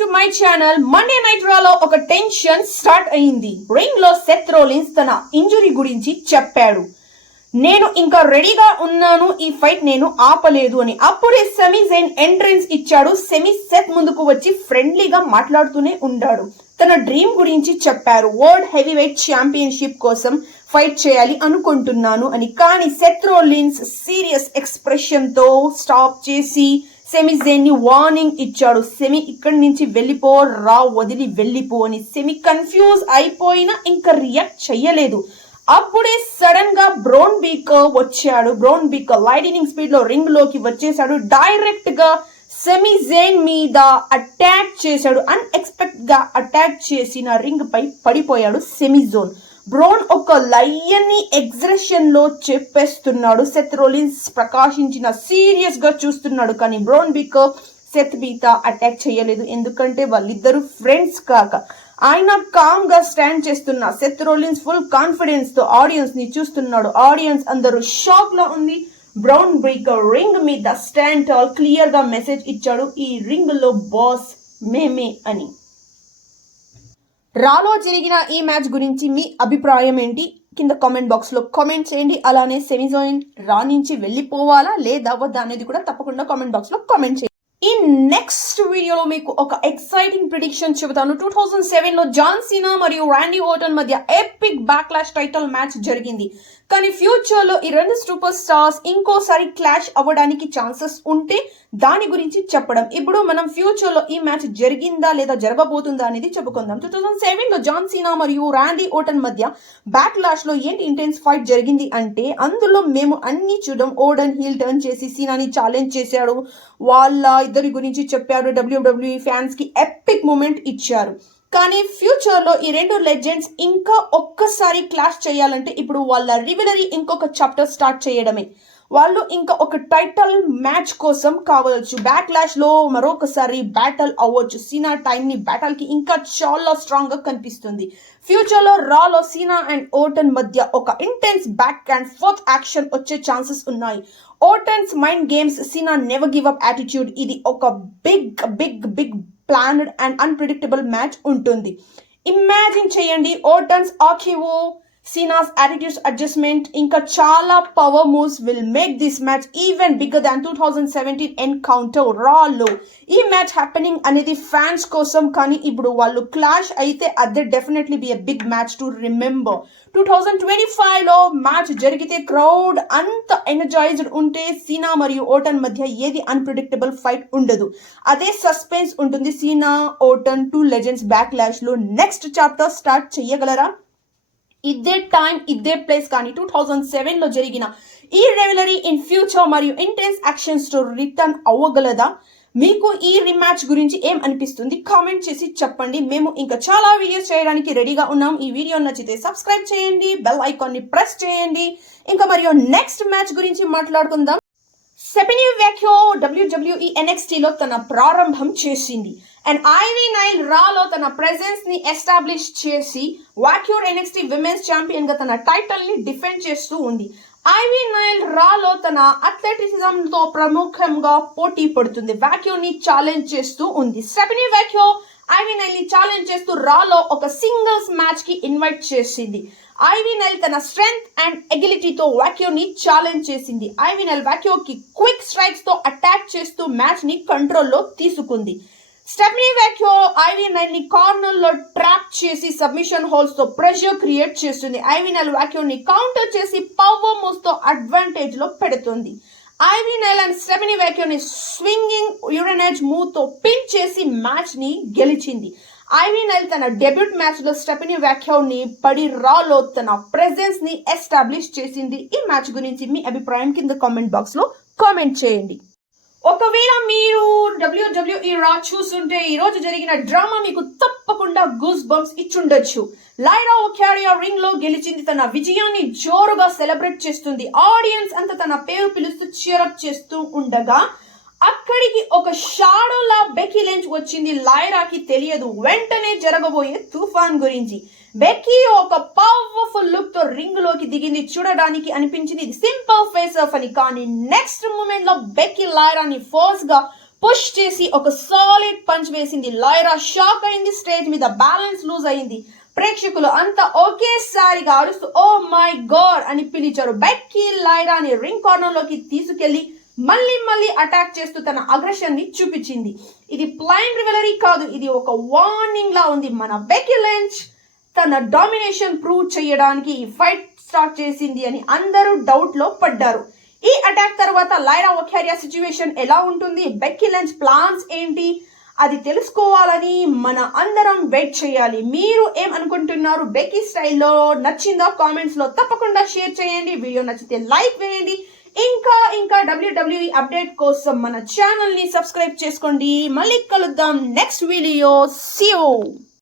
To my channel. Monday night రాలో ఒక tension start అయింది. రింగ్ లో సెత్ రోలిన్స్ తన ఇంజురీ గురించి చెప్పాడు. నేను ఇంకా రెడీగా ఉన్నాను, ఈ ఫైట్ నేను ఆపలేదు అని. అప్పుడే సెమీ జైన్ ఎంట్రన్స్ ఇచ్చాడు. సెమీ సెత్ ముందుకు వచ్చి ఫ్రెండ్లీగా మాట్లాడుతూనే ఉన్నాడు. తన డ్రీమ్ గురించి చెప్పారు. వరల్డ్ హెవీ వెయిట్ ఛాంపియన్షిప్ కోసం ఫైట్ చేయాలి అనుకుంటున్నాను అని. కానీ సెత్ రోలిన్స్ సీరియస్ ఎక్స్ప్రెషన్ తో స్టాప్ చేసి సెమీ జైన్ ని వార్నింగ్ ఇచ్చాడు. సెమీ ఇక్కడి నుంచి వెళ్ళిపో, రా వదిలి వెళ్ళిపో అని. సెమీ కన్ఫ్యూజ్ అయిపోయినా ఇంకా రియాక్ట్ చెయ్యలేదు. అప్పుడే సడన్ గా బ్రౌన్ బీకర్ వచ్చాడు. బ్రౌన్ బీకర్ లైటినింగ్ స్పీడ్ లో రింగ్ లోకి వచ్చేసాడు. డైరెక్ట్ గా సెమీ జైన్ మీద అటాక్ చేశాడు. అన్ఎక్స్పెక్టెడ్ గా అటాక్ చేసిన రింగ్ పై పడిపోయాడు సెమీ జోన్. బ్రౌన్ ఒక లయన్ ని ఎగ్జర్షన్ లో చెప్పేస్తున్నాడు. సెత్ రోలిన్స్ ప్రకాశించిన సీరియస్ గా చూస్తున్నాడు. కానీ బ్రౌన్ బీకర్ సెత్ మీద అటాక్ చేయలేదు, ఎందుకంటే వాళ్ళిద్దరు ఫ్రెండ్స్ కాక. ఆయన కామ్ గా స్టాండ్ చేస్తున్న సెత్ రోలిన్స్ ఫుల్ కాన్ఫిడెన్స్ తో ఆడియన్స్ ని చూస్తున్నాడు. ఆడియన్స్ అందరూ షాక్ లో ఉంది. బ్రౌన్ బీకర్ రింగ్ మీద స్టాండ్ టాల్ క్లియర్ గా మెసేజ్ ఇచ్చాడు, ఈ రింగ్ లో బాస్ మేమే అని. రాలో జరిగిన ఈ మ్యాచ్ గురించి మీ అభిప్రాయం ఏంటి? కింద కామెంట్ బాక్స్ లో కామెంట్ చేయండి. అలానే సెమీ జైన్ రా నుంచి వెళ్ళిపోవాలా లేదా వద్దా అనేది కూడా తప్పకుండా కామెంట్ బాక్స్ లో కామెంట్ చేయండి. ఈ నెక్స్ట్ వీడియోలో మీకు ఒక ఎక్సైటింగ్ ప్రిడిక్షన్ చెబుతాను. 2007 లో జాన్ సీనా మరియు రాండీ ఓర్టన్ మధ్య ఎపిక్ బ్యాక్లాష్ టైటిల్ మ్యాచ్ జరిగింది. కానీ ఫ్యూచర్ లో ఈ రెండు సూపర్ స్టార్స్ ఇంకోసారి క్లాష్ అవ్వడానికి ఛాన్సెస్ ఉంటే దాని గురించి చెప్పడం. ఇప్పుడు మనం ఫ్యూచర్ లో ఈ మ్యాచ్ జరిగిందా లేదా జరగబోతుందా అనేది చెప్పుకుందాం. 2007 లో జాన్ సీనా మరియు రాండీ ఓర్టన్ మధ్య బ్యాక్లాష్ లో ఏంటి ఇంటెన్స్ ఫైట్ జరిగింది అంటే, అందులో మేము అన్ని చూడడం. ఓర్టన్ హీల్ టర్న్ చేసి సీనాని ఛాలెంజ్ చేశాడు. వాళ్ళ ఇద్దరి గురించి చెప్పారు. WWE ఫ్యాన్స్ కి ఎపిక్ మూమెంట్ ఇచ్చారు. కానీ ఫ్యూచర్ లో ఈ రెండు లెజెండ్స్ ఇంకా ఒక్కసారి క్లాష్ చేయాలంటే ఇప్పుడు వాళ్ళ రివెలరీ ఇంకొక చాప్టర్ స్టార్ట్ చేయడమే. వాళ్ళు ఇంకా ఒక టైటిల్ మ్యాచ్ కోసం కావచ్చు. బ్యాక్లాష్ లో మరొకసారి బ్యాటిల్ అవ్వచ్చు. సీనా టైం ని బ్యాటిల్ కి ఇంకా చాలా స్ట్రాంగ్ గా కనిపిస్తుంది. ఫ్యూచర్ లో రాలో సీనా అండ్ ఓర్టన్ మధ్య ఒక intense back and forth action వచ్చే ఛాన్సెస్ ఉన్నాయి. Orton's mind games, Cena never give up attitude, ఇది ఒక big big big planned and unpredictable match ఉంటుంది. ఇమాజిన్ చేయండి, Orton's RKO, Cena's attitudes adjustment, ఇంకా చాలా power moves will make this match even bigger than 2017 encounter రాలో. ఈ match happening అనేది fans కోసం, కానీ ఇప్పుడు వాళ్ళు క్లాష్ అయితే అదే definitely be a big match to remember. 2025 లో మ్యాచ్ జరిగితే క్రౌడ్ అంత ఎనర్జైజ్డ్ ఉంటే సీనా మరియు ఓర్టన్ మధ్య ఏది అన్ప్రిడిక్టబుల్ ఫైట్ ఉండదు. అదే సస్పెన్స్ ఉంటుంది. సీనా ఓర్టన్ టూ లెజెండ్స్ బ్యాక్లాష్ లో నెక్స్ట్ చాప్టర్ స్టార్ట్ చేయగలరా? ఇదే టైం ఇదే ప్లేస్. కానీ 2007 లో జరిగిన ఈ రెవెలరీ ఇన్ ఫ్యూచర్ మరియు ఇంటెన్స్ యాక్షన్స్ తో రిటర్న్ అవ్వగలదా? మీకు ఈ రిమ్యాచ్ గురించి ఏం అనిపిస్తుంది? కామెంట్ చేసి చెప్పండి. మేము ఇంకా చాలా వీడియోస్ చేయడానికి రెడీగా ఉన్నాం. ఈ వీడియో నచ్చితే సబ్స్క్రైబ్ చేయండి, బెల్ ఐకాన్ ని ప్రెస్ చేయండి. ఇంకా మరియు నెక్స్ట్ మ్యాచ్ గురించి మాట్లాడుకుందాం. సెపెనీ వ్యాక్యో WWE NXT లో తన ప్రారంభం చేసింది. అండ్ ఐవీ నైల్ రాలో తన ప్రెజెన్స్ ని ఎస్టాబ్లిష్ చేసి వాక్యూర్ NXT విమెన్స్ ఛాంపియన్ గా తన టైటిల్ ని డిఫెండ్ చేస్తూ ఉంది. ఐవీ నైల్ రాలో తన అథ్లెటిసిజం తో ప్రముఖంగా పోటీ పడుతుంది. వాక్యూ ని ఛాలెంజ్ చేస్తూ ఉంది. స్టెఫనీ వాక్యో ఐవీ నైల్ ని ఛాలెంజ్ చేస్తూ రాలో ఒక సింగిల్స్ మ్యాచ్ కి ఇన్వైట్ చేసింది. ఐవీ నైల్ తన స్ట్రెంగ్త్ అండ్ ఎగిలిటీతో వాక్యో ని ఛాలెంజ్ చేసింది. ఐవీ నైల్ వాక్యో కి క్విక్ స్ట్రైక్స్ తో అటాక్ చేస్తూ మ్యాచ్ ని కంట్రోల్లో తీసుకుంది. స్టెఫనీ వాక్యో ఐవీ నైల్ ని కార్నర్ లో ట్రాప్ చేసి సబ్మిషన్ హోల్స్ తో ప్రెషర్ క్రియేట్ చేస్తుంది. ఐవీ నైల్ వాక్యో ని కౌంటర్ చేసి పవర్ మూవ్స్ తో అడ్వాంటేజ్ లో పెడుతుంది. ఐవీ నైల్ అండ్ స్టెఫనీ వాక్యో ని స్వింగింగ్ యురేనేజ్ మూవ్ తో పిన్ చేసి మ్యాచ్ ని గెలిచింది. ఐవీ నైల్ తన డెబ్యూట్ మ్యాచ్ లో స్టెఫనీ వాక్యో ని పడి రాలో తన ప్రెజెన్స్ ని ఎస్టాబ్లిష్ చేసింది. ఈ మ్యాచ్ గురించి మీ అభిప్రాయం కింద కామెంట్ బాక్స్ లో కామెంట్ చేయండి. ఒకవేళ మీరు WWE రా చూస్తుంటే ఈ రోజు జరిగిన డ్రామా మీకు తప్పకుండా గూస్ బంప్స్ ఇచ్చుండొచ్చు. లైరా ఒకారియో రింగ్ లో గెలిచింది. తన విజయాన్ని జోరుగా సెలబ్రేట్ చేస్తుంది. ఆడియన్స్ అంతా తన పేరు పిలుస్తూ చీరప్ చేస్తూ ఉండగా అక్కడికి ఒక షాడోలా బెక్కీ లించ్ వచ్చింది. లైరాకి తెలియదు వెంటనే జరగబోయే తుఫాన్ గురించి. బెక్కీ ఒక పవర్ఫుల్ లుక్ తో రింగ్ లోకి దిగింది. చూడడానికి అనిపించింది ఇది సింపుల్ ఫేస్ ఆఫ్ అని. కానీ నెక్స్ట్ మూమెంట్ లో బెక్కీ లైరాని ఫోర్స్ గా పుష్ చేసి ఒక సాలిడ్ పంచ్ వేసింది. లైరా షాక్ అయింది, స్టేజ్ మీద బ్యాలెన్స్ లూజ్ అయింది. ప్రేక్షకులు అంతా ఒకేసారిగా అరుస్తూ ఓ మై గాడ్ అని పిలిచారు. బెక్కీ లైరాని రింగ్ కార్నర్ లోకి తీసుకెళ్లి మళ్ళీ అటాక్ చేస్తూ తన అగ్రెషన్ ని చూపించింది. ఇది ప్లైన్ రివెలరీ కాదు, ఇది ఒక వార్నింగ్ లా ఉంది. మన బెక్కీ లించ్ తన డామినేషన్ ప్రూవ్ చేయడానికి ఈ ఫైట్ స్టార్ట్ చేసింది అని అందరూ డౌట్ లో పడ్డారు. ఈ అటాక్ తర్వాత లైరా ఒకేరియా సిచ్యువేషన్ ఎలా ఉంటుంది, బెక్కీ లించ్ ప్లాన్స్ ఏంటి, అది తెలుసుకోవాలని మన అందరం వెయిట్ చేయాలి. మీరు ఏం అనుకుంటున్నారు? బెక్కీ స్టైల్లో నచ్చిందా? కామెంట్స్ లో తప్పకుండా షేర్ చేయండి. వీడియో నచ్చితే లైక్ వేయండి. ఇంకా WWE అప్డేట్ కోసం మన ఛానల్ ని సబ్స్క్రైబ్ చేసుకోండి. మళ్ళీ కలుద్దాం నెక్స్ట్ వీడియో. See you.